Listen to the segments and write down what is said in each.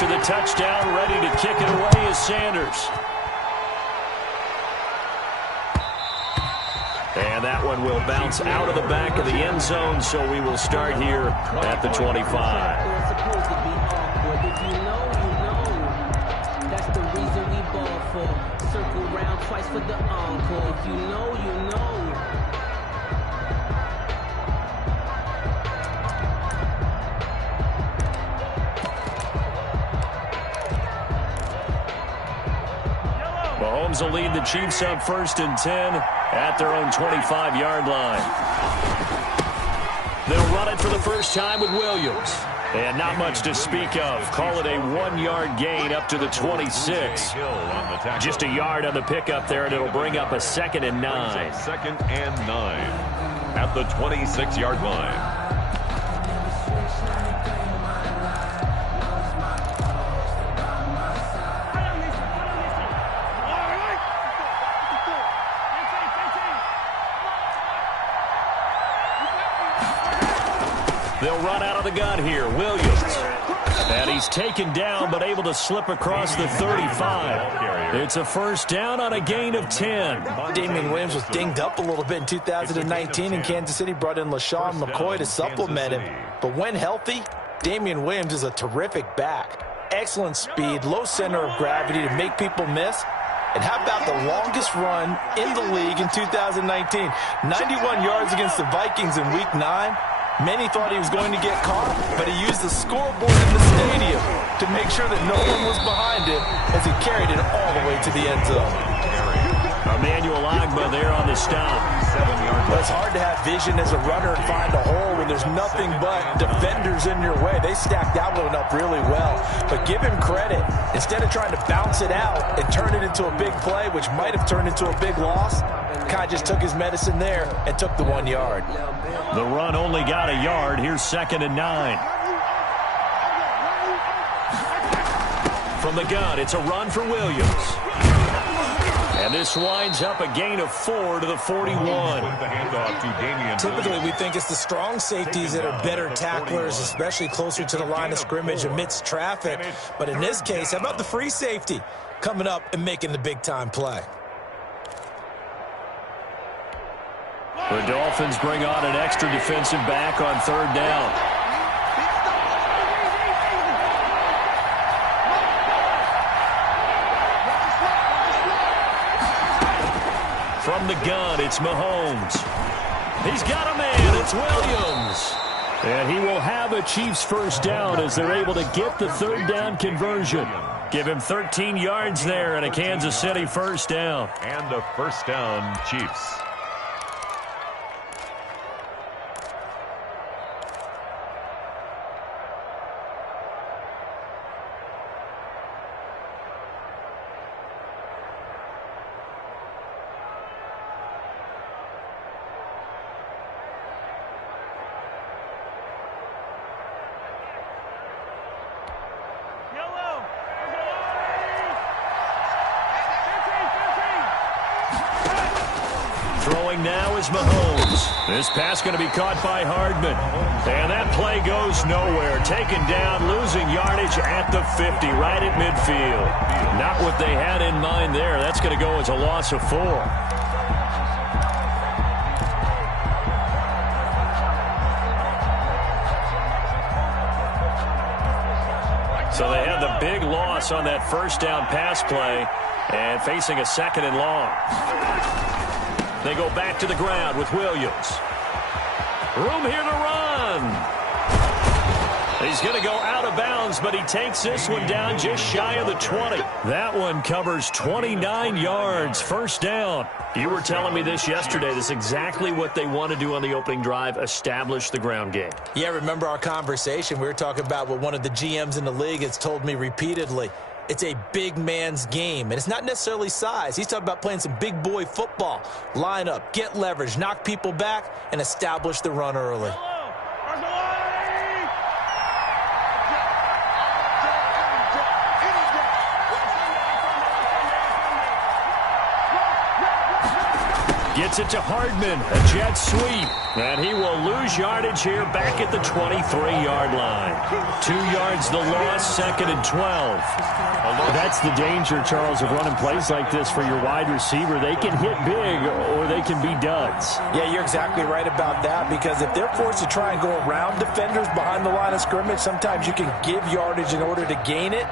after the touchdown, ready to kick it away is Sanders. And that one will bounce out of the back of the end zone, so we will start here at the 25. That's the reason we ball for. Circle round twice for the encore. If you know, you know. Mahomes will lead the Chiefs up 1st and 10 at their own 25-yard line. They'll run it for the first time with Williams. And not much to speak of. Call it a 1-yard gain up to the 26. Just a yard on the pickup there, and it'll bring up a 2nd and 9. 2nd and 9 at the 26-yard line. They'll run out of the gun here. Williams. And he's taken down, but able to slip across the 35. It's a first down on a gain of 10. Damian Williams was dinged up a little bit in 2019, and Kansas City brought in LaShawn McCoy to supplement him. But when healthy, Damian Williams is a terrific back. Excellent speed, low center of gravity to make people miss. And how about the longest run in the league in 2019? 91 yards against the Vikings in Week 9. Many thought he was going to get caught, but he used the scoreboard in the stadium to make sure that no one was behind him as he carried it all the way to the end zone. Emmanuel Ogbah there on the stop. But it's hard to have vision as a runner and find a hole when there's nothing but defenders in your way. They stacked that one up really well. But give him credit. Instead of trying to bounce it out and turn it into a big play, which might have turned into a big loss, kind of just took his medicine there and took the 1 yard. The run only got a yard. Here's 2nd and 9. From the gun, it's a run for Williams. And this winds up a gain of 4 to the 41. Typically, we think it's the strong safeties that are better tacklers, especially closer to the line of scrimmage amidst traffic. But in this case, how about the free safety coming up and making the big-time play? The Dolphins bring on an extra defensive back on 3rd down. From the gun, it's Mahomes. He's got a man. It's Williams. And he will have a Chiefs first down as they're able to get the 3rd down conversion. Give him 13 yards there and a Kansas City first down. And a first down, Chiefs. Throwing now is Mahomes. This pass going to be caught by Hardman. And that play goes nowhere. Taken down, losing yardage at the 50, right at midfield. Not what they had in mind there. That's going to go as a loss of 4. So they had the big loss on that first down pass play and facing a 2nd and long. They go back to the ground with Williams. Room here to run. He's going to go out of bounds, but he takes this one down just shy of the 20. That one covers 29 yards. First down. You were telling me this yesterday. This is exactly what they want to do on the opening drive, establish the ground game. Yeah, remember our conversation? We were talking about what one of the GMs in the league has told me repeatedly. It's a big man's game, and it's not necessarily size. He's talking about playing some big boy football. Line up, get leverage, knock people back, and establish the run early. Gets it to Hardman. A jet sweep. And he will lose yardage here back at the 23-yard line. 2 yards the loss, 2nd and 12. That's the danger, Charles, of running plays like this for your wide receiver. They can hit big or they can be duds. Yeah, you're exactly right about that, because if they're forced to try and go around defenders behind the line of scrimmage, sometimes you can give yardage in order to gain it.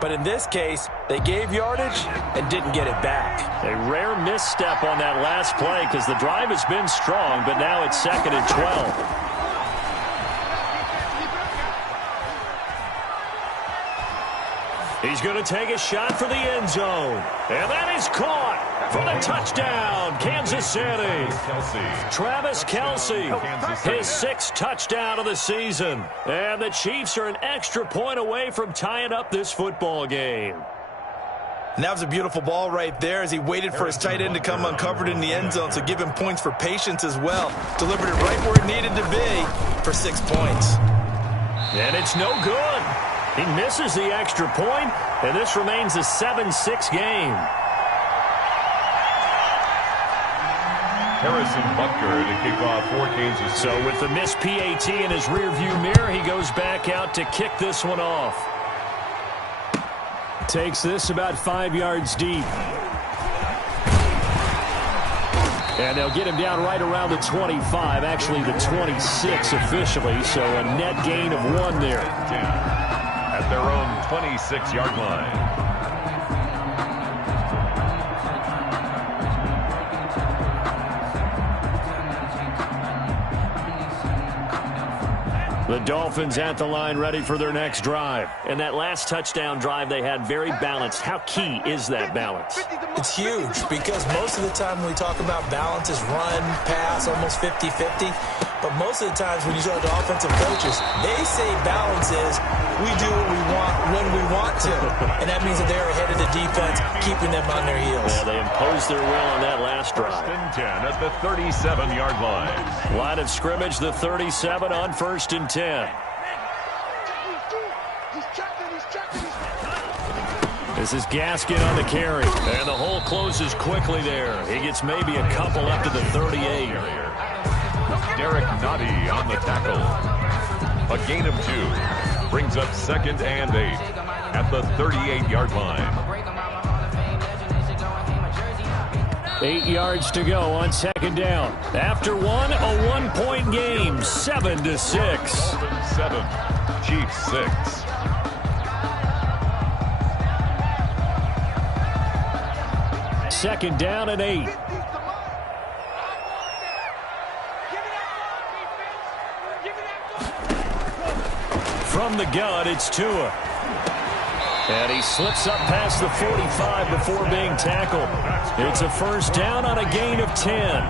But in this case, they gave yardage and didn't get it back. A rare misstep on that last play because the drive has been strong, but now it's 2nd and 12. He's going to take a shot for the end zone. And that is caught for the touchdown, Kansas City. Travis Kelce, his 6th touchdown of the season. And the Chiefs are an extra point away from tying up this football game. And that was a beautiful ball right there as he waited for his tight end to come uncovered in the end zone, so give him points for patience as well. Delivered it right where it needed to be for 6 points. And it's no good. He misses the extra point, and this remains a 7-6 game. Harrison Butker to kick off for Kansas City. So with the missed PAT in his rearview mirror, he goes back out to kick this one off. Takes this about 5 yards deep. And they'll get him down right around the 25, actually the 26 officially, so a net gain of 1 there. At their own 26-yard line. The Dolphins at the line ready for their next drive. And that last touchdown drive they had very balanced. How key is that balance? It's huge, because most of the time when we talk about balance is run, pass, almost 50-50. But most of the times when you talk to offensive coaches, they say balance is we do what we want when we want to. And that means that they're ahead of the defense, keeping them on their heels. Yeah, they imposed their will on that last drive. 1st and 10 at the 37-yard line. Line of scrimmage, the 37 on 1st and 10. This is Gaskin on the carry. And the hole closes quickly there. He gets maybe a couple up to the 38. Derek Noddy on the tackle. A gain of 2. Brings up 2nd and 8 at the 38-yard line. 8 yards to go on 2nd down. After one, a 1-point game, 7-6. Dolphins 7, Chiefs 6. Second down and 8. From the gun, it's Tua. And he slips up past the 45 before being tackled. It's a 1st down on a gain of 10.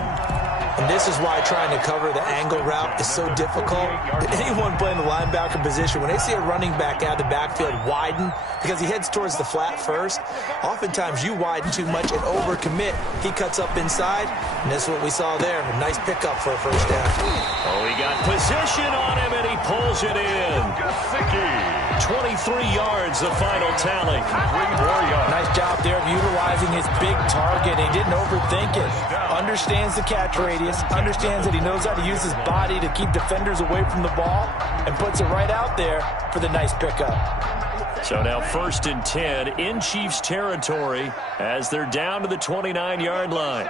And this is why trying to cover the angle route is so difficult. Anyone playing the linebacker position, when they see a running back out of the backfield widen, because he heads towards the flat first, oftentimes you widen too much and overcommit. He cuts up inside, and that's what we saw there. A nice pickup for a 1st down. Oh, he got position on him, and he pulls it in. 23 yards, the final tally. 3 more yards. Nice job there of utilizing his big target. He didn't overthink it. Understands the catch radius. Understands that he knows how to use his body to keep defenders away from the ball. And puts it right out there for the nice pickup. So now 1st and 10 in Chiefs territory as they're down to the 29-yard line.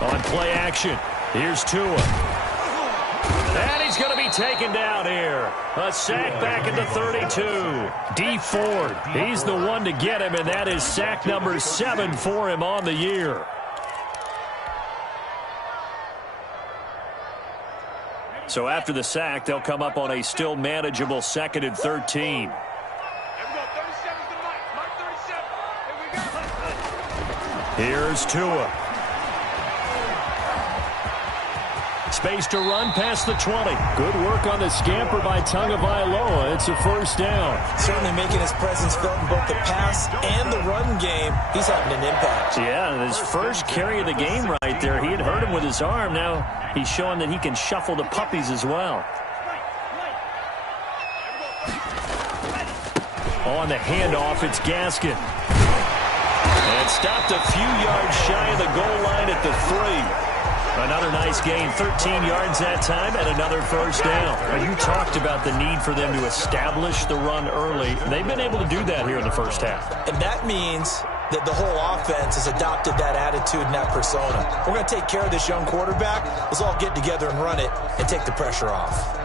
On play action, here's Tua. And he's going to be taken down here. A sack back at the 32. D Ford, he's the one to get him, and that is sack number 7 for him on the year. So after the sack, they'll come up on a still manageable 2nd and 13. Here's Tua. Space to run past the 20. Good work on the scamper by Tagovailoa. It's a 1st down. Certainly making his presence felt in both the pass and the run game. He's having an impact. Yeah, and his first carry of the game right there. He had hurt him with his arm. Now he's showing that he can shuffle the puppies as well. On the handoff, it's Gaskin. And stopped a few yards shy of the goal line at the 3. Another nice gain, 13 yards that time, and another first down. Now, you talked about the need for them to establish the run early. They've been able to do that here in the first half. And that means that the whole offense has adopted that attitude and that persona. We're going to take care of this young quarterback. Let's all get together and run it and take the pressure off.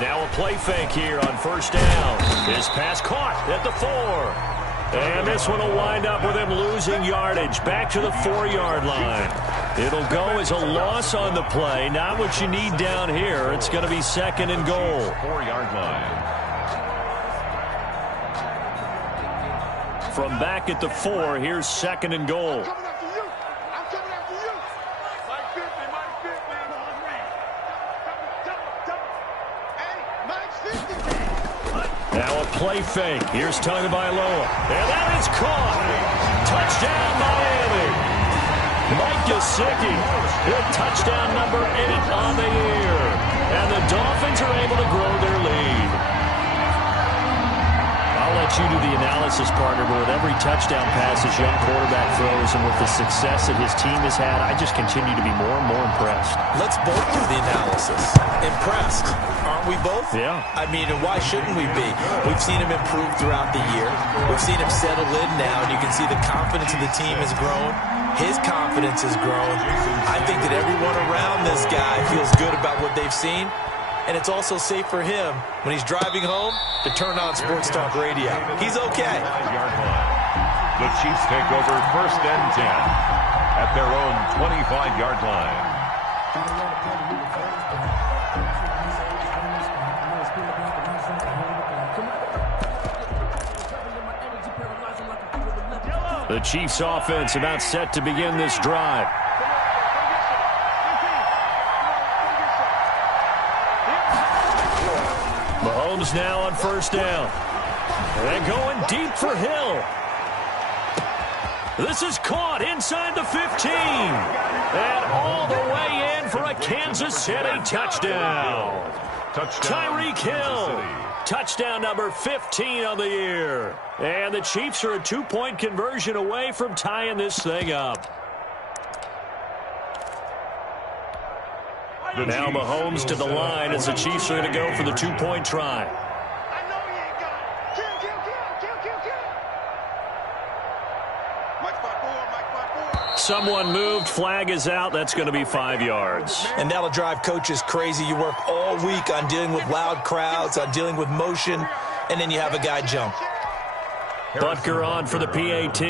Now a play fake here on first down. His pass caught at the 4. And this one will wind up with him losing yardage back to the 4-yard line. It'll go as a loss on the play. Not what you need down here. It's going to be second and goal. 4-yard line. From back at the 4, here's second and goal. Now a play fake. Here's Tagovailoa. And that is caught. Touchdown, Miami. Mike Gesicki with touchdown number 8 on the year. And the Dolphins are able to grow their lead. I'll let you do the analysis, partner, but with every touchdown pass this young quarterback throws and with the success that his team has had, I just continue to be more and more impressed. Let's both do the analysis. Impressed. Aren't we both? Yeah. I mean, and why shouldn't we be? We've seen him improve throughout the year. We've seen him settle in now, and you can see the confidence of the team has grown. His confidence has grown. I think that everyone around this guy feels good about what they've seen. And it's also safe for him when he's driving home to turn on Sports Talk Radio. He's okay. The Chiefs take over first and 10 at their own 25-yard line. The Chiefs offense about set to begin this drive. Mahomes now on first down. And going deep for Hill. This is caught inside the 15. And all the way in for a Kansas City touchdown. Tyreek Hill. Touchdown number 15 on the year. And the Chiefs are a 2-point conversion away from tying this thing up. Now Mahomes to the line as the Chiefs are going to go for the 2-point try. Someone moved. Flag is out. That's going to be 5 yards. And that'll drive coaches crazy. You work all week on dealing with loud crowds, on dealing with motion, and then you have a guy jump. Butker on for the PAT.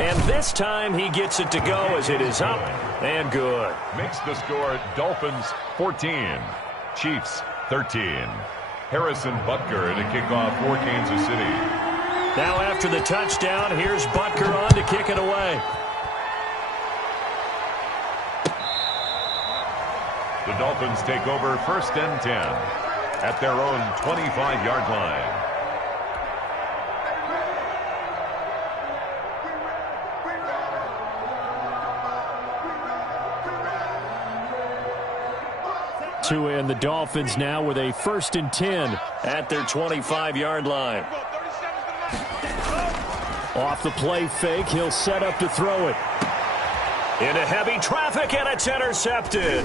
And this time he gets it to go as it is up and good. Makes the score Dolphins 14, Chiefs 13. Harrison Butker in a kickoff for Kansas City. Now after the touchdown, here's Butker on to kick it away. The Dolphins take over first and 10 at their own 25-yard line. And the Dolphins now with a first and 10 at their 25-yard line. Off the play fake, he'll set up to throw it. Into heavy traffic, and it's intercepted.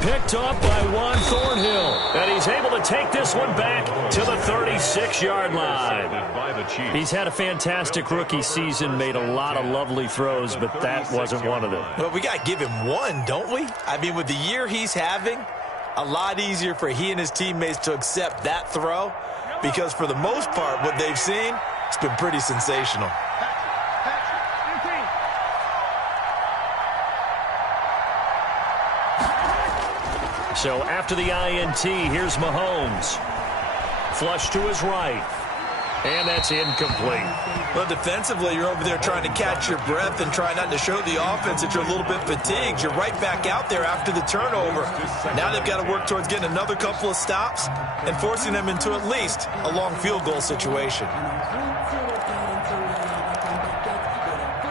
Picked up by Juan Thornhill, and he's able to take this one back to the 36-yard line. He's had a fantastic rookie season, made a lot of lovely throws, but that wasn't one of them. Well, we got to give him one, don't we? I mean, with the year he's having, a lot easier for he and his teammates to accept that throw because for the most part, what they've seen, it's been pretty sensational. So after the INT, here's Mahomes. Flush to his right. And that's incomplete. Well, defensively, you're over there trying to catch your breath and try not to show the offense that you're a little bit fatigued. You're right back out there after the turnover. Now they've got to work towards getting another couple of stops and forcing them into at least a long field goal situation.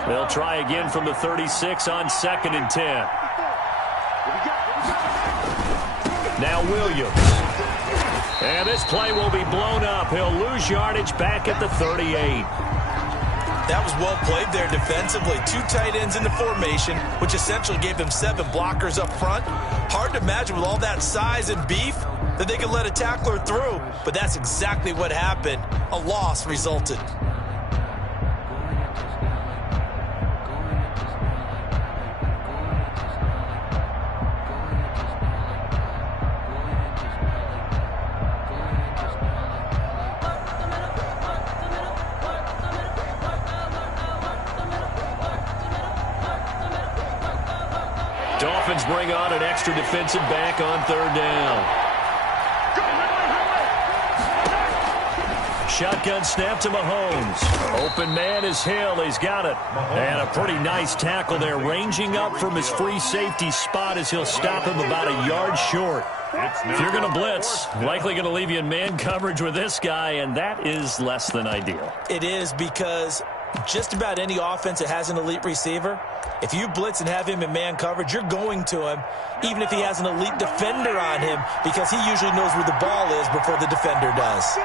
They'll try again from the 36 on 2nd and 10. Now Williams. And this play will be blown up. He'll lose yardage back at the 38. That was well played there defensively. 2 tight ends in the formation, which essentially gave them 7 blockers up front. Hard to imagine with all that size and beef that they could let a tackler through, but that's exactly what happened. A loss resulted. Dolphins bring on an extra defensive back on 3rd down. Shotgun snap to Mahomes. Open man is Hill. He's got it. And a pretty nice tackle there, ranging up from his free safety spot as he'll stop him about a yard short. If you're going to blitz, likely going to leave you in man coverage with this guy, and that is less than ideal. It is, because just about any offense that has an elite receiver, if you blitz and have him in man coverage, you're going to him, even if he has an elite defender on him, because he usually knows where the ball is before the defender does.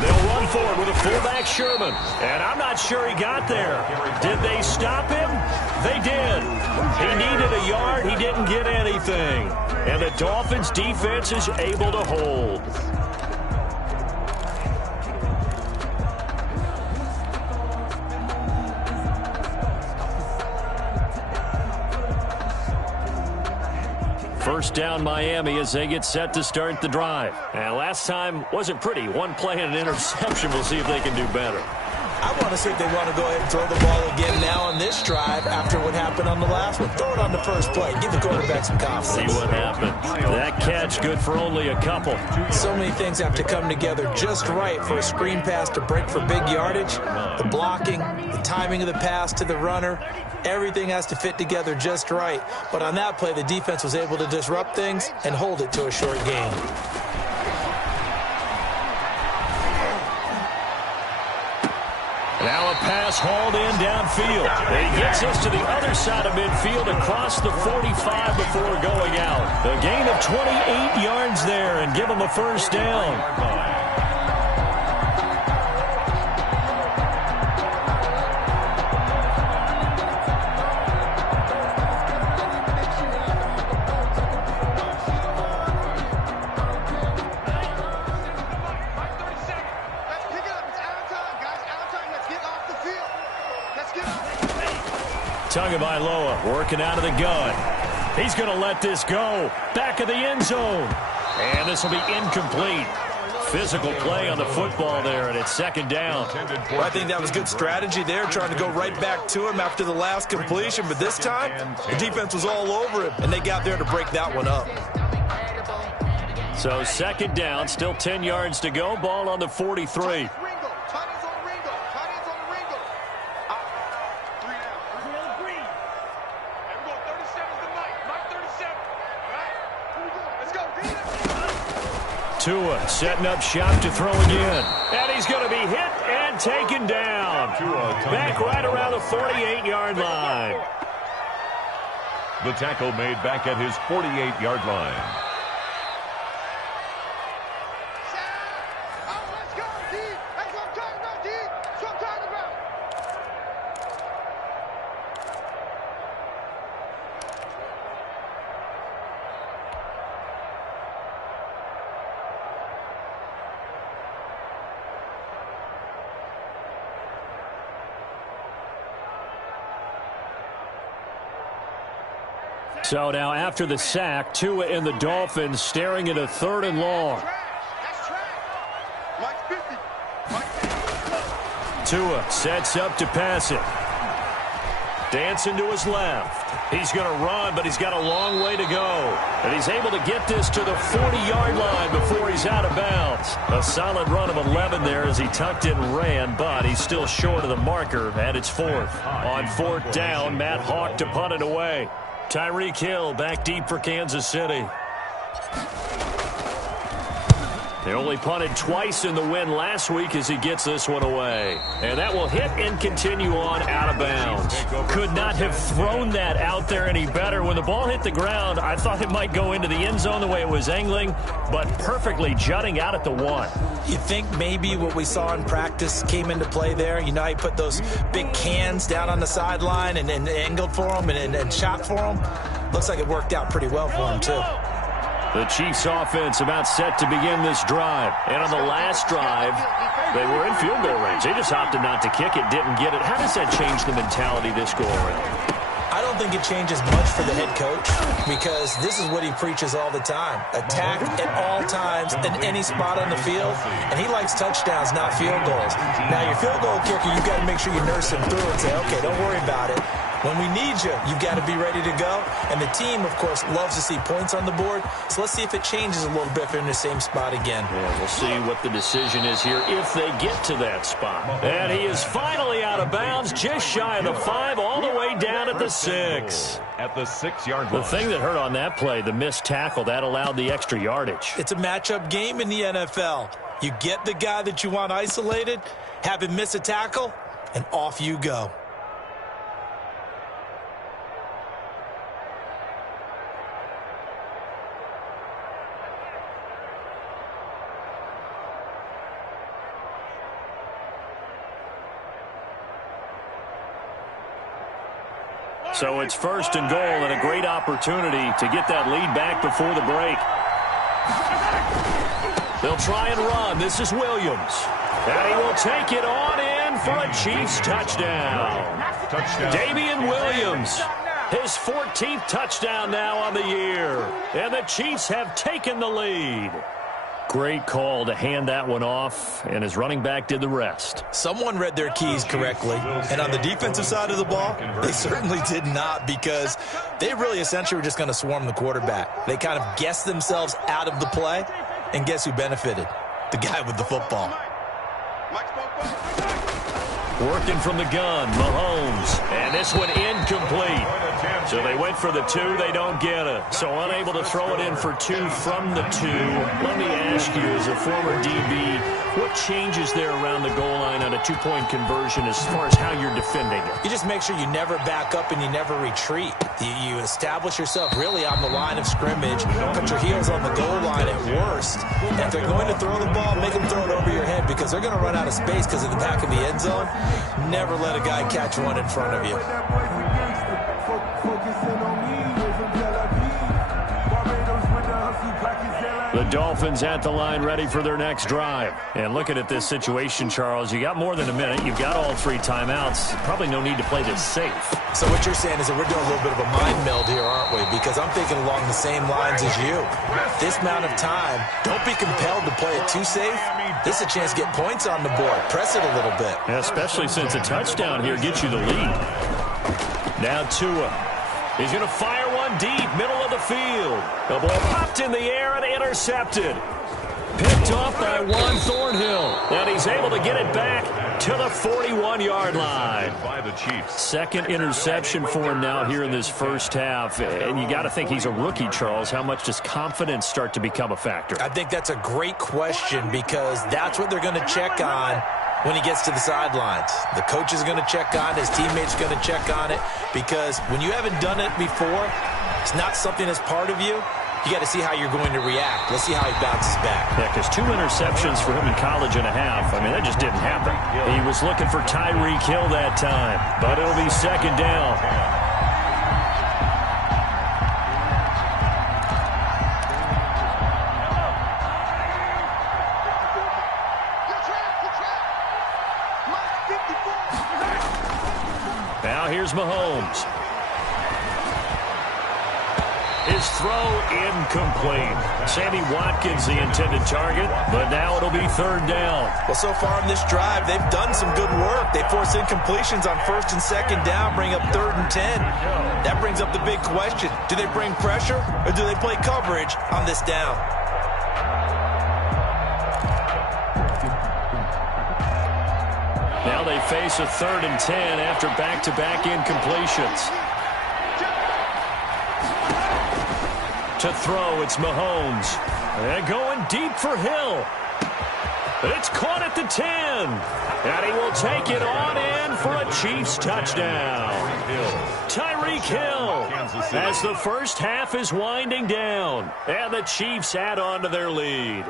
They'll run forward with a fullback, Sherman. And I'm not sure he got there. Did they stop him? They did. He needed a yard. He didn't get anything. And the Dolphins' defense is able to hold. First down Miami as they get set to start the drive. And last time wasn't pretty. 1 play and an interception. We'll see if they can do better. I want to see if they want to go ahead and throw the ball again now on this drive after what happened on the last one. Throw it on the first play. Give the quarterback some confidence. See what happens. That catch good for only a couple. So many things have to come together just right for a screen pass to break for big yardage. The blocking, the timing of the pass to the runner, everything has to fit together just right. But on that play, the defense was able to disrupt things and hold it to a short gain. Now a pass hauled in downfield. And he gets us to the other side of midfield across the 45 before going out. A gain of 28 yards there and give him a first down. Tagovailoa working out of the gun. He's going to let this go. Back of the end zone. And this will be incomplete. Physical play on the football there, and it's 2nd down. Well, I think that was good strategy there, trying to go right back to him after the last completion. But this time, the defense was all over him, and they got there to break that one up. So 2nd down, still 10 yards to go. Ball on the 43. Tua setting up shop to throw again. And he's going to be hit and taken down. Back right around the 48-yard line. The tackle made back at his 48-yard line. So now after the sack, Tua and the Dolphins staring at a 3rd and long. Tua sets up to pass it. Dancing to his left. He's going to run, but he's got a long way to go. And he's able to get this to the 40-yard line before he's out of bounds. A solid run of 11 there as he tucked it and ran, but he's still short of the marker, and it's 4th. On 4th down, Matt Hawk to punt it away. Tyreek Hill back deep for Kansas City. They only punted twice in the win last week as he gets this one away. And that will hit and continue on out of bounds. Could not have thrown that out there any better. When the ball hit the ground, I thought it might go into the end zone the way it was angling, but perfectly jutting out at the 1. You think maybe what we saw in practice came into play there? You know, he put those big cans down on the sideline and angled for them and shot for them. Looks like it worked out pretty well for him, too. The Chiefs offense about set to begin this drive. And on the last drive, they were in field goal range. They just opted not to kick it, didn't get it. How does that change the mentality this go around? I don't think it changes much for the head coach because this is what he preaches all the time. Attack at all times in any spot on the field, and he likes touchdowns, not field goals. Now, your field goal kicker, you've got to make sure you nurse him through and say, okay, don't worry about it. When we need you, you've got to be ready to go. And the team, of course, loves to see points on the board. So let's see if it changes a little bit if they're in the same spot again. Yeah, we'll see what the decision is here if they get to that spot. And he is finally out of bounds, just shy of the 5, all the way down at the 6. At the 6-yard line. The thing that hurt on that play, the missed tackle, that allowed the extra yardage. It's a matchup game in the NFL. You get the guy that you want isolated, have him miss a tackle, and off you go. So it's 1st and goal and a great opportunity to get that lead back before the break. They'll try and run. This is Williams. And he will take it on in for a Chiefs touchdown. Damian Williams, his 14th touchdown now on the year. And the Chiefs have taken the lead. Great call to hand that one off, and his running back did the rest. Someone read their keys correctly, and on the defensive side of the ball, they certainly did not because they really essentially were just going to swarm the quarterback. They kind of guessed themselves out of the play, and guess who benefited? The guy with the football. Working from the gun, Mahomes, and this one incomplete. So they went for the 2, they don't get it. So unable to throw it in for 2 from the 2. Let me ask you, as a former DB, what changes there around the goal line on a 2-point conversion as far as how you're defending it? You just make sure you never back up and you never retreat. You establish yourself really on the line of scrimmage, put your heels on the goal line at worst. And if they're going to throw the ball, make them throw it over your head because they're going to run out of space because of the back of the end zone. Never let a guy catch one in front of you. The Dolphins at the line ready for their next drive. And looking at this situation, Charles, you got more than a minute. You've got all 3 timeouts. Probably no need to play this safe. So what you're saying is that we're doing a little bit of a mind meld here, aren't we? Because I'm thinking along the same lines as you. This amount of time, don't be compelled to play it too safe. This is a chance to get points on the board. Press it a little bit. Yeah, especially since a touchdown here gets you the lead. Now Tua. He's going to fire one deep, middle of the field. The ball popped in the air and intercepted. Picked off by Juan Thornhill. And he's able to get it back to the 41-yard line. By the Chiefs. Second interception for him now here in this first half. And you got to think he's a rookie, Charles. How much does confidence start to become a factor? I think that's a great question because that's what they're going to check on when he gets to the sidelines. The coach is going to check on it. His teammates are going to check on it because when you haven't done it before, it's not something that's part of you. You got to see how you're going to react. Let's see how he bounces back. Yeah, because 2 interceptions for him in college and a half. I mean, that just didn't happen. He was looking for Tyreek Hill that time, but it'll be 2nd down. Now here's Mahomes. His throw incomplete. Sammy Watkins the intended target, but now it'll be 3rd down. Well, so far in this drive, they've done some good work. They force incompletions on 1st and 2nd down, bring up 3rd and 10. That brings up the big question. Do they bring pressure or do they play coverage on this down? Now they face a 3rd and 10 after back-to-back incompletions. To throw, it's Mahomes. And going deep for Hill. It's caught at the 10. And he will take it on in for a Chiefs touchdown. Tyreek Hill as the first half is winding down. And the Chiefs add on to their lead.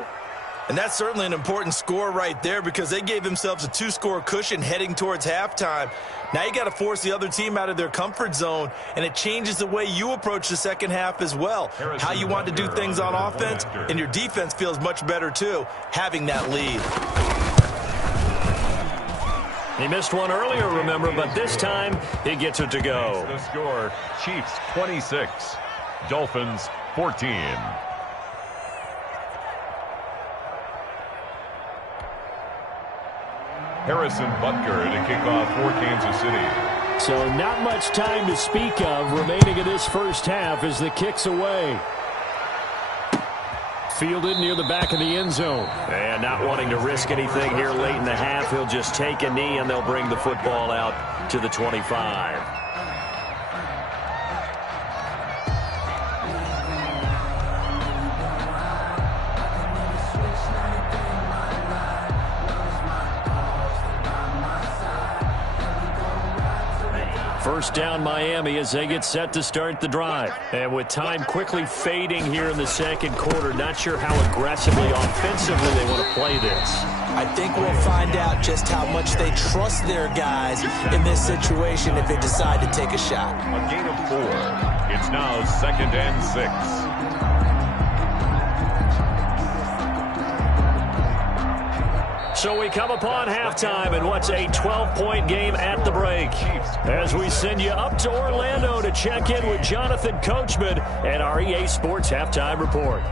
And that's certainly an important score right there because they gave themselves a 2-score cushion heading towards halftime. Now you got to force the other team out of their comfort zone, and it changes the way you approach the second half as well. How you want to do things on offense, and your defense feels much better too, having that lead. He missed one earlier, remember, but this time he gets it to go. The score, Chiefs 26, Dolphins 14. Harrison Butker to kick off for Kansas City. So not much time to speak of remaining in this first half as the kick's away. Fielded near the back of the end zone. And not wanting to risk anything here late in the half, he'll just take a knee and they'll bring the football out to the 25. First down Miami as they get set to start the drive. And with time quickly fading here in the second quarter, not sure how aggressively, offensively they want to play this. I think we'll find out just how much they trust their guys in this situation if they decide to take a shot. A gain of 4. It's now 2nd and 6. So we come upon halftime in what's a 12-point game at the break. As we send you up to Orlando to check in with Jonathan Coachman and our EA Sports Halftime Report.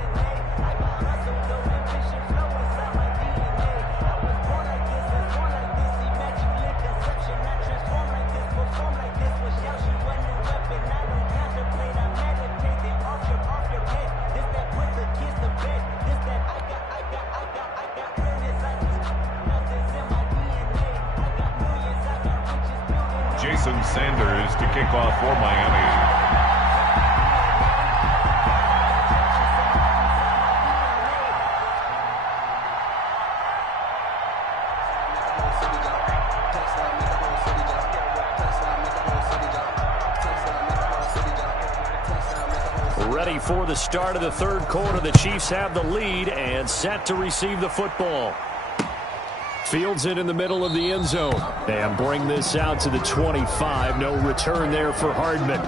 Sanders to kick off for Miami. Ready for the start of the third quarter. The Chiefs have the lead and set to receive the football. Fields it in the middle of the end zone. And bring this out to the 25. No return there for Hardman.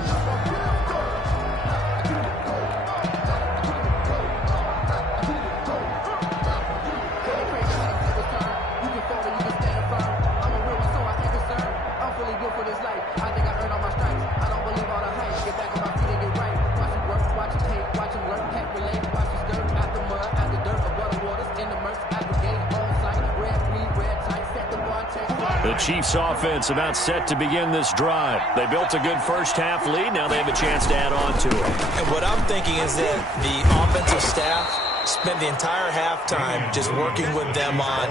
Chiefs offense about set to begin this drive. They built a good first half lead. Now they have a chance to add on to it. And what I'm thinking is that the offensive staff spent the entire halftime just working with them on,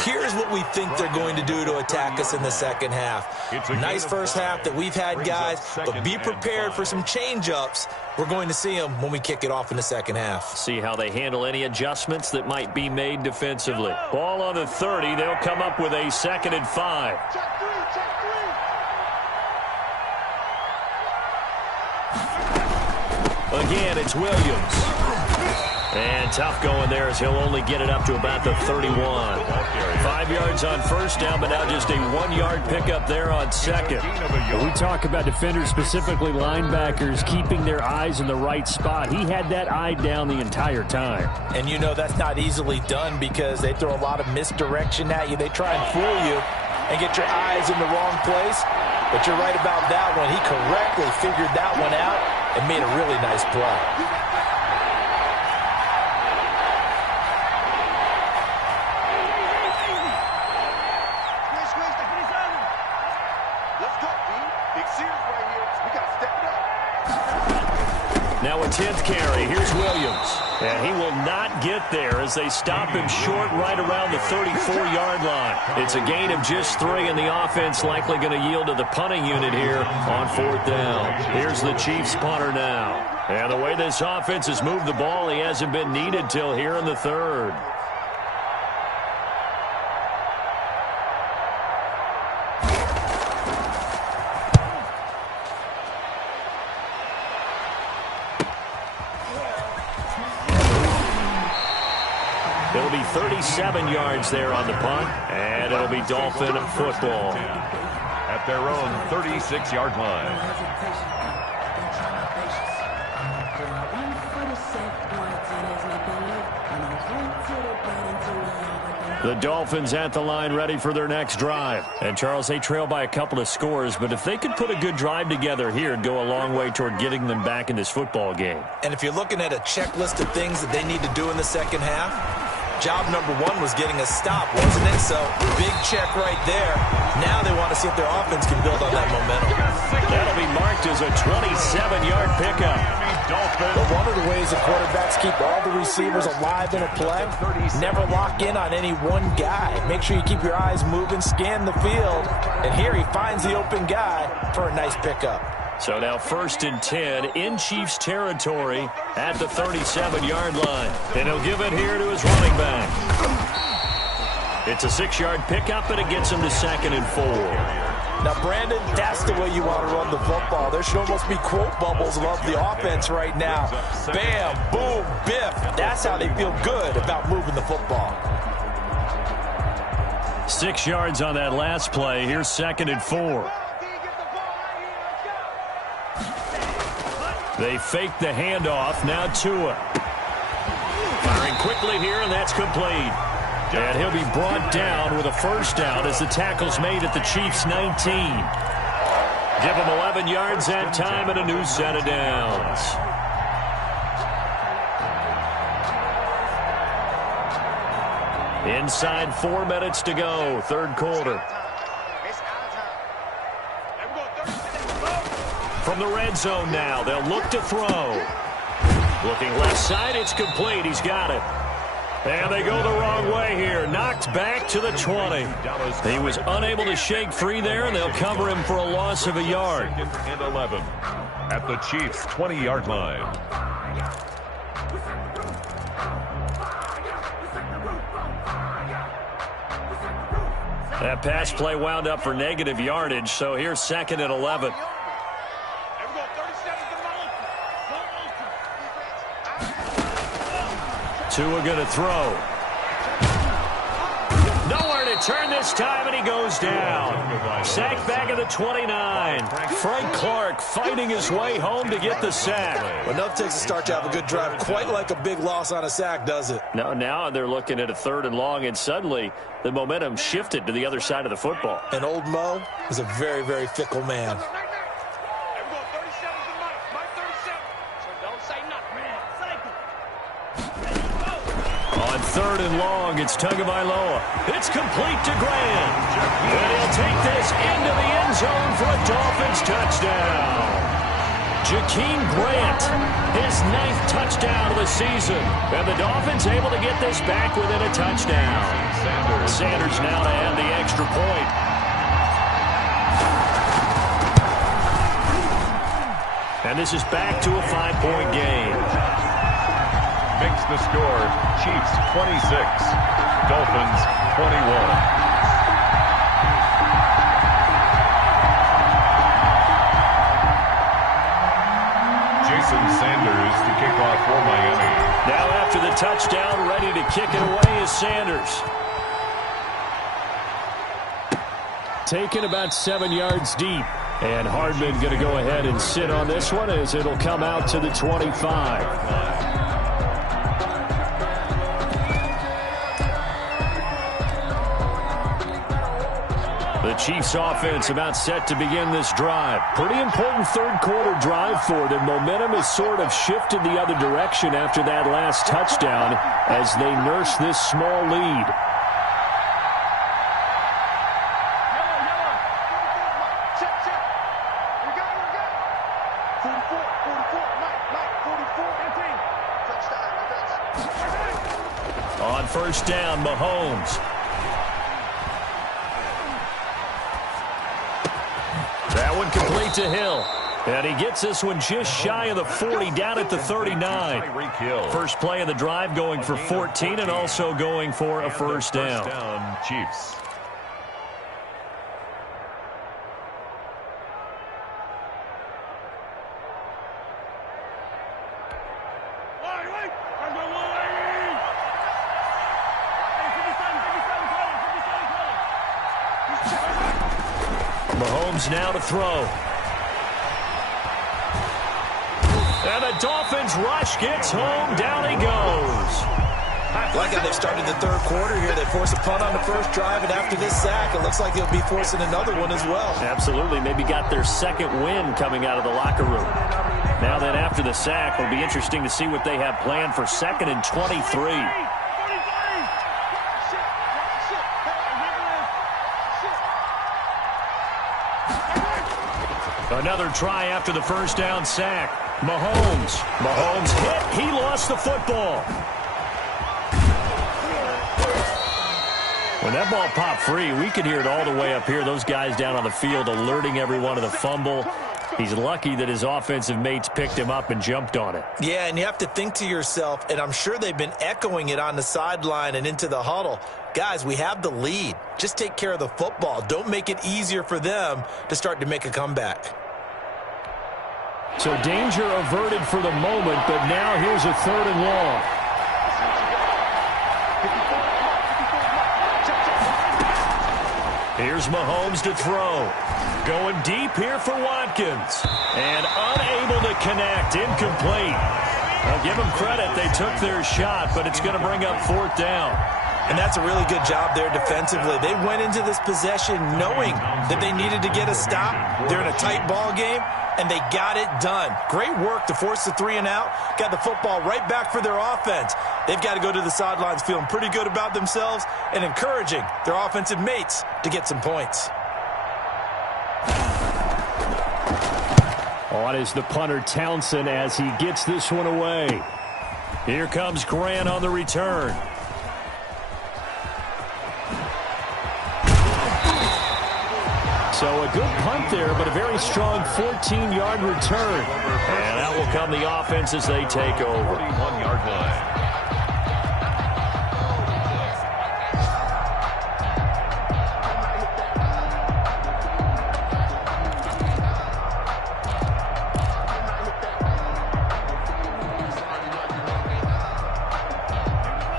here's what we think they're going to do to attack us in the second half. Nice first half that we've had, guys, but be prepared for some change-ups. We're going to see them when we kick it off in the second half. See how they handle any adjustments that might be made defensively. Ball on the 30. They'll come up with a 2nd and 5. Again, it's Williams. And tough going there as he'll only get it up to about the 31. 5 yards on first down, but now just a 1-yard pickup there on second. We talk about defenders, specifically linebackers, keeping their eyes in the right spot. He had that eye down the entire time. And you know that's not easily done because they throw a lot of misdirection at you. They try and fool you and get your eyes in the wrong place. But you're right about that one. He correctly figured that one out and made a really nice play. Now a 10th carry. Here's Williams. And he will not get there as they stop him short right around the 34-yard line. It's a gain of just 3, and the offense likely going to yield to the punting unit here on 4th down. Here's the Chiefs punter now. And the way this offense has moved the ball, he hasn't been needed till here in the third. It'll be 37 yards there on the punt, and it'll be Dolphin football. At their own 36-yard line. The Dolphins at the line ready for their next drive. And, Charles, they trail by a couple of scores, but if they could put a good drive together here, it'd go a long way toward getting them back in this football game. And if you're looking at a checklist of things that they need to do in the second half, job number one was getting a stop, wasn't it? So, big check right there. Now they want to see if their offense can build on that momentum. That'll be marked as a 27-yard pickup. But one of the ways the quarterbacks keep all the receivers alive in a play, never lock in on any one guy. Make sure you keep your eyes moving, scan the field. And here he finds the open guy for a nice pickup. So now 1st and 10 in Chiefs territory at the 37-yard line. And he'll give it here to his running back. It's a 6-yard pickup, and it gets him to 2nd and 4. Now, Brandon, that's the way you want to run the football. There should almost be quote bubbles of the offense right now. Bam, boom, biff. That's how they feel good about moving the football. 6 yards on that last play. Here's 2nd and 4. They fake the handoff. Now Tua. Firing quickly here, and that's complete. And he'll be brought down with a first down as the tackle's made at the Chiefs' 19. Give him 11 yards that time and a new set of downs. Inside 4 minutes to go, third quarter. From the red zone now, they'll look to throw. Looking left side, it's complete. He's got it. And they go the wrong way here. Knocked back to the 20. He was unable to shake free there, and they'll cover him for a loss of a yard. 2nd and 11 at the Chiefs' 20-yard line. That pass play wound up for negative yardage, so here's 2nd and 11. Tua going to throw. Nowhere to turn this time, and he goes down. Sack back at the 29. Frank Clark fighting his way home to get the sack. Well, enough takes a start to have a good drive. Quite like a big loss on a sack, does it? No, now they're looking at a 3rd and long, and suddenly the momentum shifted to the other side of the football. And old Mo is a very, very fickle man. On 3rd and long, it's Tagovailoa. It's complete to Grant. And he'll take this into the end zone for a Dolphins touchdown. Jakeem Grant, his 9th touchdown of the season. And the Dolphins able to get this back within a touchdown. Sanders now to add the extra point. And this is back to a 5-point game. Makes the score Chiefs 26, Dolphins 21. Jason Sanders to kick off for Miami. Now after the touchdown, ready to kick it away is Sanders. Taken about 7 yards deep. And Hardman going to go ahead and sit on this one as it'll come out to the 25. The Chiefs offense about set to begin this drive. Pretty important third quarter drive for them. Momentum has sort of shifted the other direction after that last touchdown as they nurse this small lead. On first down, Mahomes. That one complete to Hill. And he gets this one just shy of the 40, down at the 39. First play of the drive, going for 14 and also going for a first down. Chiefs. Mahomes now to throw. And the Dolphins rush, gets home, down he goes. Like how they've started the third quarter here. They force a punt on the first drive, and after this sack, it looks like they'll be forcing another one as well. Absolutely. Maybe got their second win coming out of the locker room. Now then, after the sack, it'll be interesting to see what they have planned for 2nd and 23. Another try after the first down sack. Mahomes hit. He lost the football. When that ball popped free, we could hear it all the way up here. Those guys down on the field alerting everyone of the fumble. He's lucky that his offensive mates picked him up and jumped on it. Yeah, and you have to think to yourself, and I'm sure they've been echoing it on the sideline and into the huddle. Guys, we have the lead. Just take care of the football. Don't make it easier for them to start to make a comeback. So danger averted for the moment, but now here's a 3rd and long. Here's Mahomes to throw. Going deep here for Watkins. And unable to connect. Incomplete. I'll give them credit. They took their shot, but it's going to bring up 4th down. And that's a really good job there defensively. They went into this possession knowing that they needed to get a stop. They're in a tight ball game, and they got it done. Great work to force the 3 and out. Got the football right back for their offense. They've got to go to the sidelines feeling pretty good about themselves and encouraging their offensive mates to get some points. On is the punter Townsend as he gets this one away. Here comes Grant on the return. So a good punt there, but a very strong 14-yard return. And that will come the offense as they take over. 41-yard line.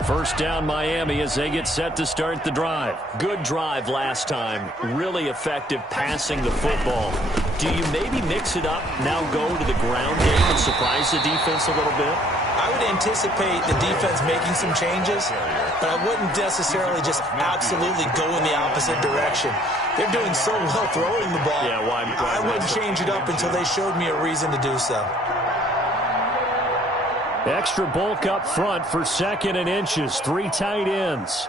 First down Miami as they get set to start the drive. Good drive last time. Really effective passing the football. Do you maybe mix it up, now go to the ground game and surprise the defense a little bit? I would anticipate the defense making some changes, but I wouldn't necessarily just absolutely go in the opposite direction. They're doing so well throwing the ball. Yeah, why? I wouldn't change it up until they showed me a reason to do so. Extra bulk up front for 2nd and inches. 3 tight ends.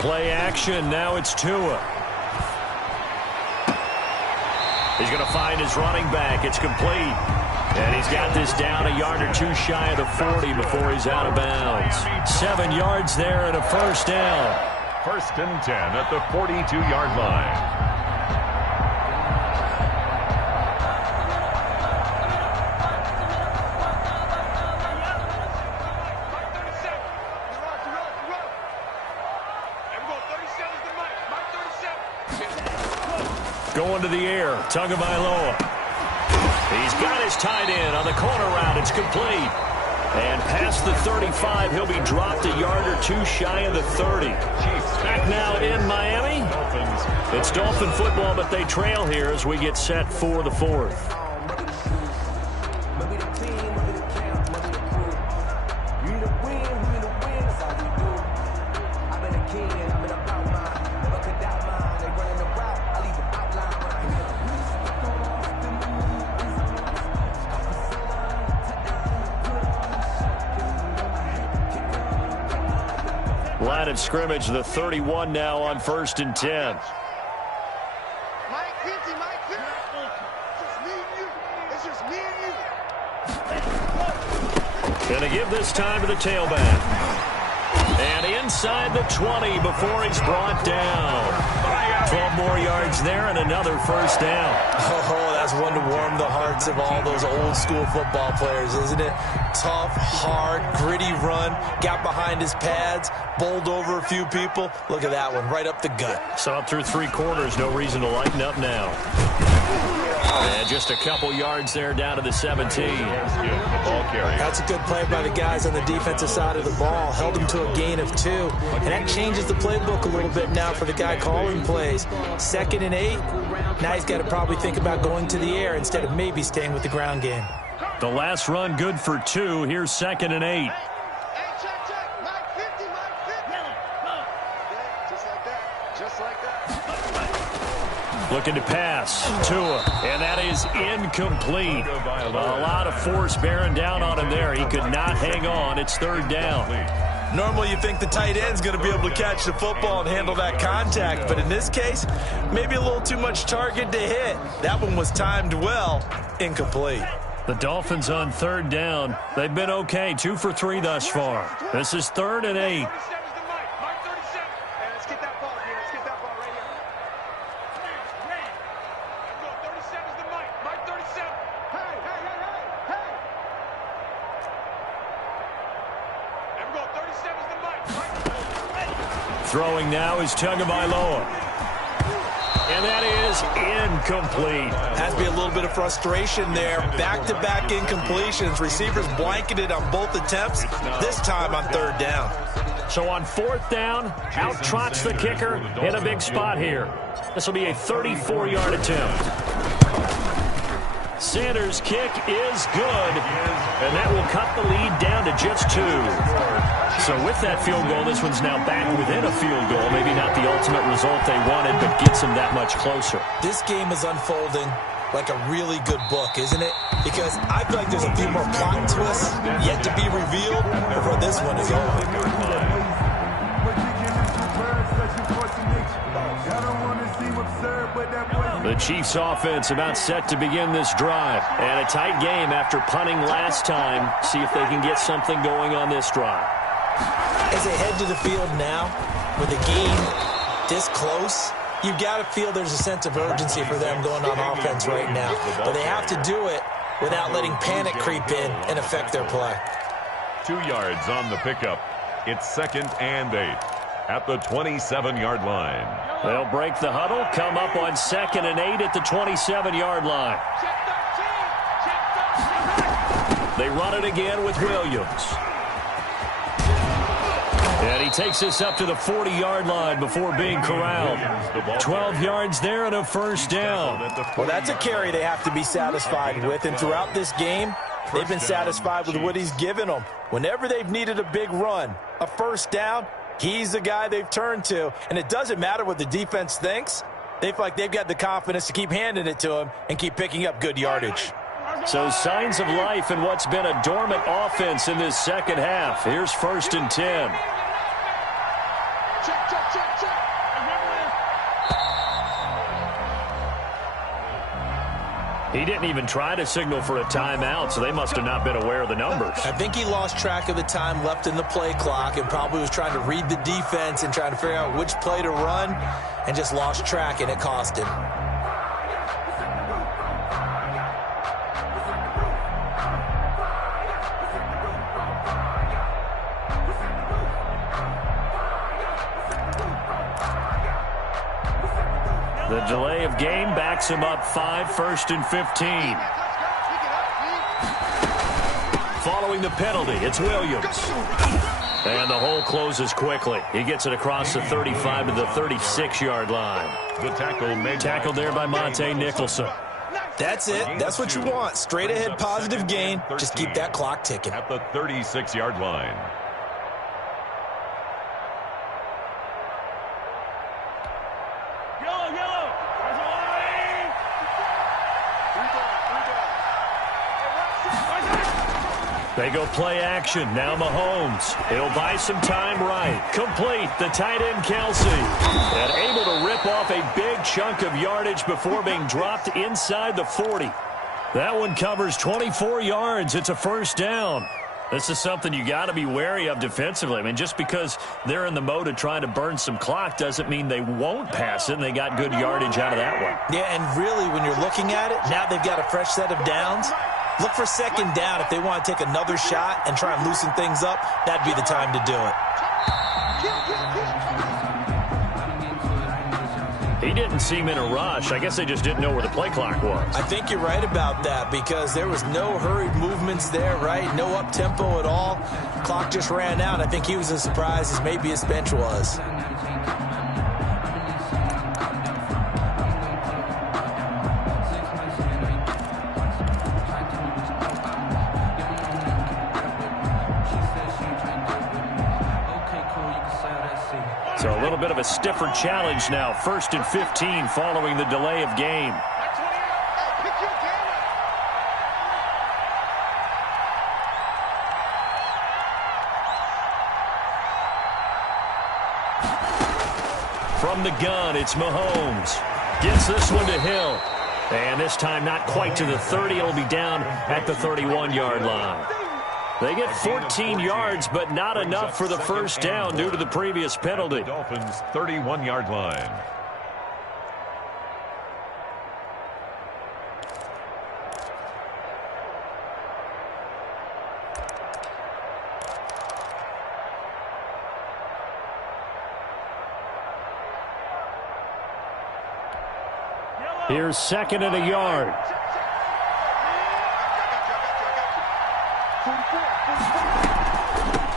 Play action. Now it's Tua. He's going to find his running back. It's complete. And he's got this down a yard or 2 shy of the 40 before he's out of bounds. 7 yards there and a first down. 1st and 10 at the 42-yard line. Going to the air, Tagovailoa. He's got his tight end on the corner route. It's complete. And past the 35, he'll be dropped a yard or 2 shy of the 30. Back now in Miami. It's Dolphin football, but they trail here as we get set for the 4th. Line of scrimmage, the 31 now on 1st and 10. Gonna give this time to the tailback. And inside the 20 before he's brought down. 12 more yards there and another first down. Oh, that's one to warm the hearts of all those old school football players, isn't it? Tough, hard, gritty run, got behind his pads, bowled over a few people. Look at that one, right up the gut. Saw it through 3 quarters, no reason to lighten up now. And just a couple yards there down to the 17. Ball carry. That's a good play by the guys on the defensive side of the ball. Held them to a gain of 2. And that changes the playbook a little bit now for the guy calling plays. 2nd and 8. Now he's got to probably think about going to the air instead of maybe staying with the ground game. The last run good for 2. Here's 2nd and 8. Looking to pass. Tua. And that is incomplete. A lot of force bearing down on him there. He could not hang on. It's 3rd down. Normally you think the tight end's going to be able to catch the football and handle that contact. But in this case, maybe a little too much target to hit. That one was timed well. Incomplete. The Dolphins on 3rd down. They've been okay. 2 for 3 thus far. This is 3rd and 8. Throwing now is Tagovailoa. And that is incomplete. Has to be a little bit of frustration there. Back-to-back incompletions. Receivers blanketed on both attempts, this time on 3rd down. So on 4th down, out trots the kicker in a big spot here. This will be a 34-yard attempt. Sanders' kick is good, and that will cut the lead down to just 2. So with that field goal, this one's now back within a field goal. Maybe not the ultimate result they wanted, but gets them that much closer. This game is unfolding like a really good book, isn't it? Because I feel like there's a few more plot twists yet to be revealed before this one is over. The Chiefs offense about set to begin this drive. And a tight game after punting last time. See if they can get something going on this drive. As they head to the field now, with the game this close, you've got to feel there's a sense of urgency for them going on offense right now. But they have to do it without letting panic creep in and affect their play. 2 yards on the pickup. It's 2nd and 8 at the 27-yard line. They'll break the huddle, come up on 2nd and 8 at the 27-yard line. They run it again with Williams. And he takes this up to the 40-yard line before being corralled. 12 yards there and a first down. Well, that's a carry they have to be satisfied with. And throughout this game, they've been satisfied with what he's given them. Whenever they've needed a big run, a first down, he's the guy they've turned to. And it doesn't matter what the defense thinks. They feel like they've got the confidence to keep handing it to him and keep picking up good yardage. So signs of life in what's been a dormant offense in this second half. Here's 1st and 10. He didn't even try to signal for a timeout, so they must have not been aware of the numbers. I think he lost track of the time left in the play clock and probably was trying to read the defense and trying to figure out which play to run and just lost track, and it cost him. The delay of game backs him up 5, 1st and 15. Following the penalty, it's Williams. And the hole closes quickly. He gets it across the 35 to the 36-yard line. The tackle made tackled there by Monte Nicholson. That's it. That's what you want. Straight ahead positive gain. Just keep that clock ticking. At the 36-yard line. They go play action. Now Mahomes. He'll buy some time right. Complete. The tight end, Kelsey. And able to rip off a big chunk of yardage before being dropped inside the 40. That one covers 24 yards. It's a first down. This is something you got to be wary of defensively. I mean, just because they're in the mode of trying to burn some clock doesn't mean they won't pass it, and they got good yardage out of that one. Yeah, and really, when you're looking at it, now they've got a fresh set of downs. Look for second down. If they want to take another shot and try and loosen things up, that'd be the time to do it. He didn't seem in a rush. I guess they just didn't know where the play clock was. I think you're right about that because there was no hurried movements there, right? No up-tempo at all. Clock just ran out. I think he was as surprised as maybe his bench was. So a little bit of a stiffer challenge now. 1st and 15 following the delay of game. From the gun, it's Mahomes. Gets this one to Hill. And this time not quite to the 30. It'll be down at the 31-yard line. They get 14 yards, but not enough for the first down due to the previous penalty. Dolphins 31-yard line. Here's 2nd and a yard.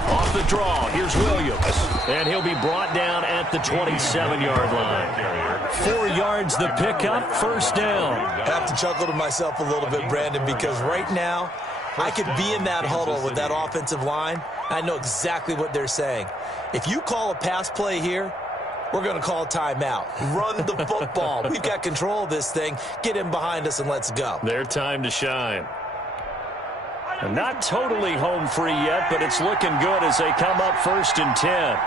Off the draw, here's Williams. And he'll be brought down at the 27-yard line. 4 yards the pickup, first down. I have to chuckle to myself a little bit, Brandon, because right now I could be in that huddle with that offensive line. I know exactly what they're saying. If you call a pass play here, we're going to call a timeout. Run the football. We've got control of this thing. Get in behind us and let's go. Their time to shine. And not totally home free yet, but it's looking good as they come up 1st and 10.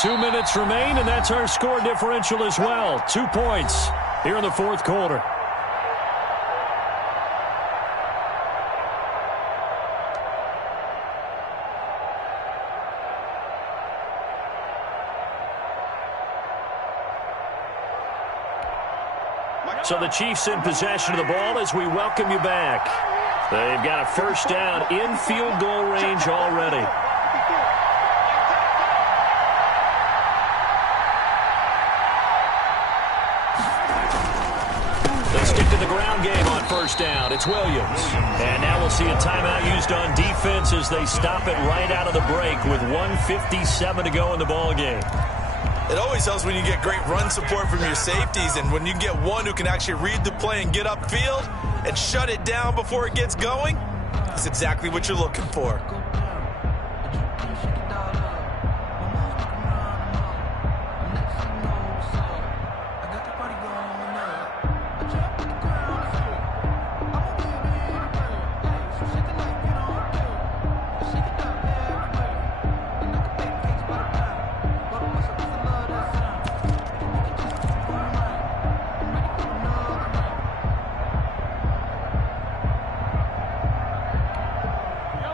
Two minutes remain, and that's our score differential as well. 2 points here in the 4th quarter. So the Chiefs in possession of the ball as we welcome you back. They've got a first down in field goal range already. They stick to the ground game on first down. It's Williams. And now we'll see a timeout used on defense as they stop it right out of the break with 1:57 to go in the ball game. It always helps when you get great run support from your safeties, and when you get one who can actually read the play and get upfield and shut it down before it gets going, that's exactly what you're looking for.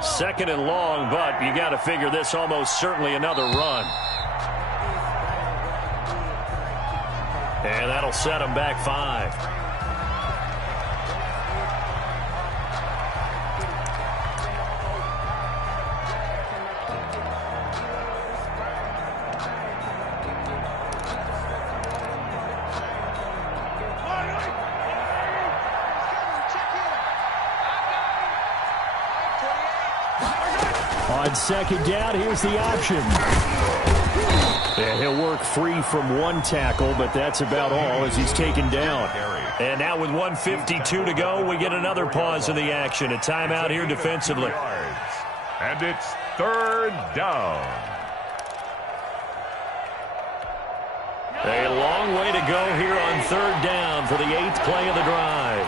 Second and long, but you got to figure this almost certainly another run. And that'll set them back 5. On second down, here's the option. And he'll work free from one tackle, but that's about all as he's taken down. And now with 1:52 to go, we get another pause in the action. A timeout here defensively. And it's 3rd down. A long way to go here on 3rd down for the 8th play of the drive.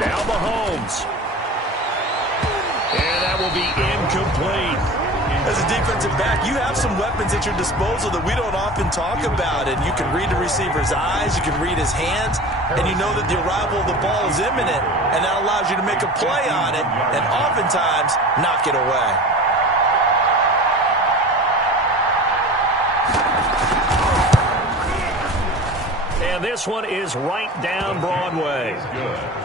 Now Mahomes. And that will be incomplete. As a defensive back, you have some weapons at your disposal that we don't often talk about. And you can read the receiver's eyes, you can read his hands, and you know that the arrival of the ball is imminent. And that allows you to make a play on it and oftentimes knock it away. And this one is right down Broadway.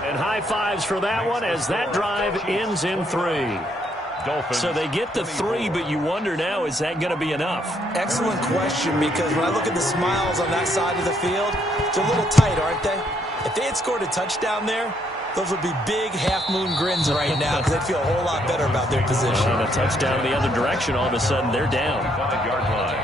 And high fives for that one as that drive ends in 3. So they get the 3, but you wonder now, is that going to be enough? Excellent question, because when I look at the smiles on that side of the field, they're a little tight, aren't they? If they had scored a touchdown there, those would be big half-moon grins right now because they'd feel a whole lot better about their position. And a touchdown the other direction, all of a sudden they're down. 5-yard line.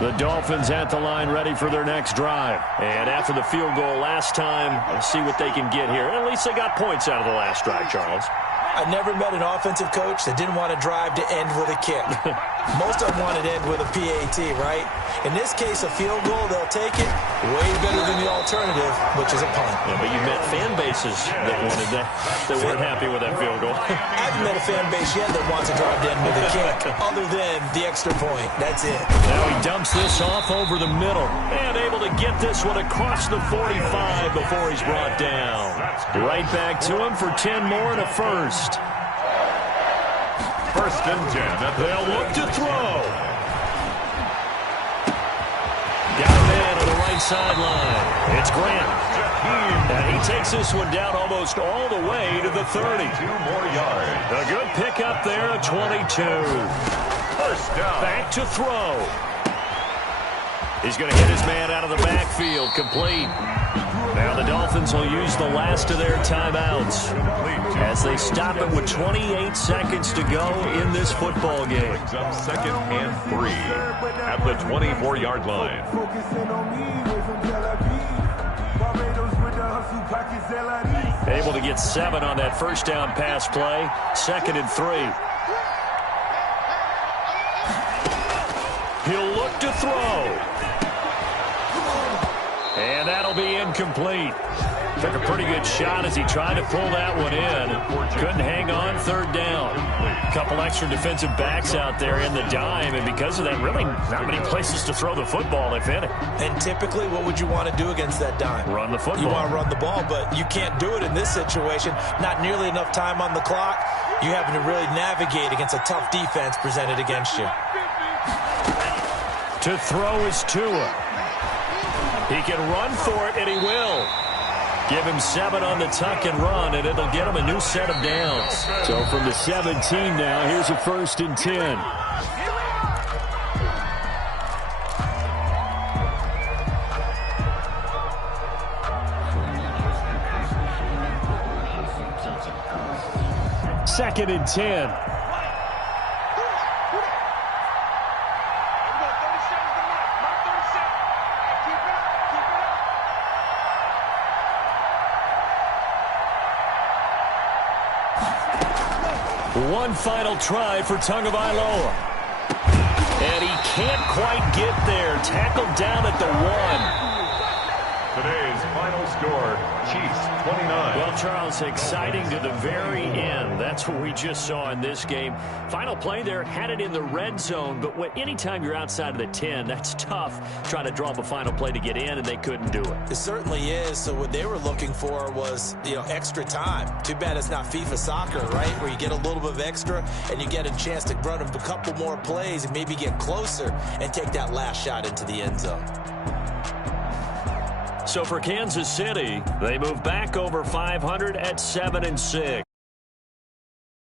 The Dolphins at the line ready for their next drive. And after the field goal last time, let's see what they can get here. At least they got points out of the last drive, Charles. I never met an offensive coach that didn't want to drive to end with a kick. Most of them want to end with a PAT, right? In this case, a field goal, they'll take it way better than the alternative, which is a punt. Yeah, but you met fan bases that wanted that weren't happy with that field goal. I haven't met a fan base yet that wants to drive to end with a kick, other than the extra point. That's it. Now he dumps this off over the middle and able to get this one across the 45 before he's brought down. Right back to him for 10 more and a first. First and 10. They'll look to throw. Got a man on the right sideline. It's Grant. And he takes this one down almost all the way to the 30. 2 more yards. A good pickup there, a 22. First down. Back to throw. He's going to hit his man out of the backfield, complete. Now the Dolphins will use the last of their timeouts as they stop it with 28 seconds to go in this football game. Brings up 2nd and 3 at the 24-yard line. Able to get 7 on that first down pass play. 2nd and 3. He'll look to throw. And that'll be incomplete. Took a pretty good shot as he tried to pull that one in. Couldn't hang on, 3rd down. A couple extra defensive backs out there in the dime, and because of that, really not many places to throw the football, if any. And typically, what would you want to do against that dime? Run the football. You want to run the ball, but you can't do it in this situation. Not nearly enough time on the clock. You having to really navigate against a tough defense presented against you. To throw is Tua. He can run for it, and he will. Give him 7 on the tuck and run, and it'll get him a new set of downs. So from the 17 now, here's a 1st and 10. Second and 10. One final try for Tagovailoa. And he can't quite get there. Tackled down at the 1. Today's final score, Chiefs 29. Well, Charles, exciting to the very end. That's what we just saw in this game. Final play there, had it in the red zone, but anytime you're outside of the 10, that's tough trying to draw up a final play to get in, and they couldn't do it. It certainly is. So what they were looking for was, extra time. Too bad it's not FIFA soccer, right, where you get a little bit of extra and you get a chance to run a couple more plays and maybe get closer and take that last shot into the end zone. So for Kansas City, they move back over 500 at 7-6.